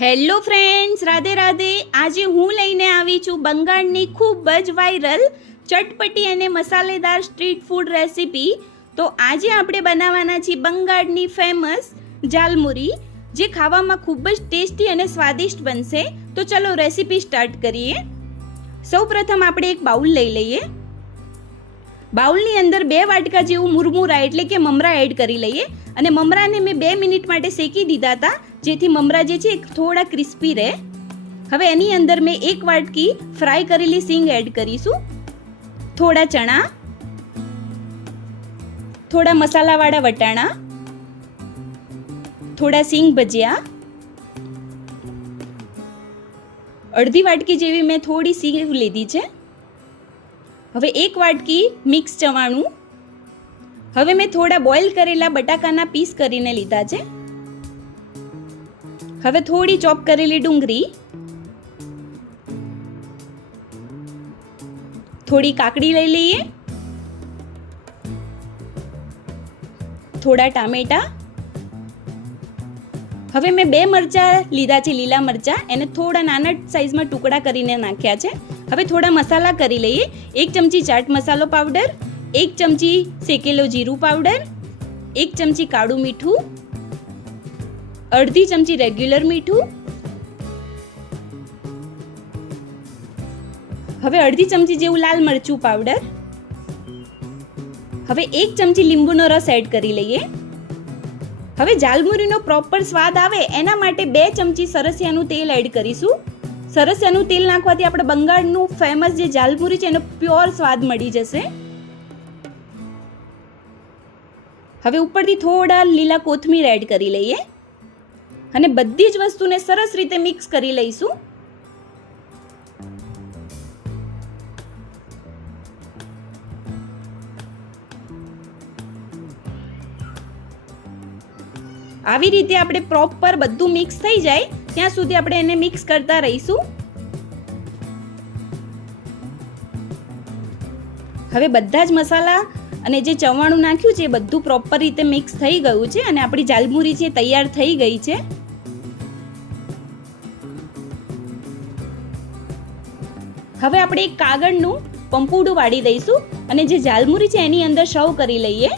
Hello friends, Radhe Radhe. આજે હું લઈને આવી છું બંગાળની ખૂબ જ વાયરલ ચટપટી અને મસાલેદાર સ્ટ્રીટ ફૂડ રેસીપી. તો આજે આપણે બનાવવાના છીએ બંગાળની ફેમસ ઝાલમુરી, જે ખાવામાં ખૂબ જ ટેસ્ટી અને સ્વાદિષ્ટ બનશે. તો ચલો રેસીપી સ્ટાર્ટ કરીએ. સૌપ્રથમ આપણે એક બાઉલ લઈ લઈએ. બાઉલની અંદર 2 વાટકા જેવું મુરમુરા એટલે કે મમરા એડ કરી લઈએ. અને મમરાને મેં 2 મિનિટ માટે શેકી દીધા હતા, જેથી મમરા જે છે થોડા ક્રિસ્પી રહે. હવે એની અંદર મેં 1 વાટકી ફ્રાય કરેલી સિંગ એડ કરીશું, થોડા ચણા, થોડા મસાલાવાળા વટાણા, થોડા સિંગ ભજીયા, અડધી વાટકી જેવી મેં થોડી સિંગ લીધી છે. હવે 1 વાટકી મિક્સ ચવાણું. હવે મેં થોડા બોઇલ કરેલા બટાકાના પીસ કરીને લીધા છે. હવે થોડી ચોપ કરેલી ડુંગળી, થોડી કાકડી લઈ લઈએ, થોડા ટામેટા. હવે મેં 2 મરચાં લીધા છે, લીલા મરચાં, એને થોડા નાના સાઈઝમાં ટુકડા કરીને નાખ્યા છે. હવે થોડા મસાલા કરી લઈએ. 1 ચમચી ચાટ મસાલો પાવડર, 1 ચમચી શેકેલો જીરું પાવડર, 1 ચમચી કાળું મીઠું, અડધી ચમચી રેગ્યુલર મીઠું. હવે અડધી ચમચી જેવું લાલ મરચું પાવડર. હવે 1 ચમચી લીંબુનો રસ એડ કરી લઈએ. હવે ઝાલમુરીનો પ્રોપર સ્વાદ આવે એના માટે 2 ચમચી સરસિયાનું તેલ એડ કરીશું. સરસિયાનું તેલ નાખવાથી આપણે બંગાળનું ફેમસ જે ઝાલમુરી છે એનો પ્યોર સ્વાદ મળી જશે. હવે ઉપરથી થોડા લીલા કોથમીર એડ કરી લઈએ અને બધી જ વસ્તુને સરસ રીતે મિક્સ કરી લઈશું. આવી રીતે આપણે પ્રોપર બધું મિક્સ થઈ જાય ત્યાં સુધી આપણે એને મિક્સ કરતા રહીશું. હવે બધા જ મસાલા અને જે ચવાણું નાખ્યું છે એ બધું પ્રોપર રીતે મિક્સ થઈ ગયું છે અને આપણી ઝાલમુરી છે તૈયાર થઈ ગઈ છે. હવે આપણે એક કાગળનું પંપુડું વાળી દઈશું અને જે ઝાલમુરી છે એની અંદર સર્વ કરી લઈએ,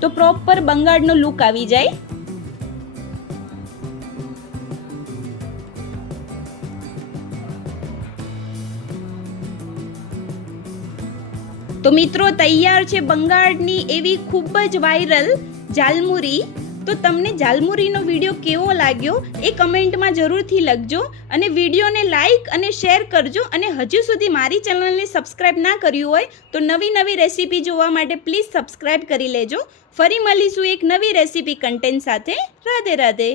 તો પ્રોપર બંગાળનો લુક આવી જાય. તો મિત્રો, તૈયાર છે બંગાળની એવી ખૂબ જ વાયરલ ઝાલમુરી. તો તમને ઝાલમુરીનો વિડીયો કેવો લાગ્યો એ કમેન્ટમાં જરૂરથી લખજો અને વિડીયોને લાઈક અને શેર કરજો. અને હજુ સુધી મારી ચેનલને સબસ્ક્રાઈબ ના કર્યું હોય તો નવી રેસીપી જોવા માટે પ્લીઝ સબસ્ક્રાઈબ કરી લેજો. ફરી મળીશું એક નવી રેસીપી કન્ટેન્ટ સાથે. રાધે રાધે.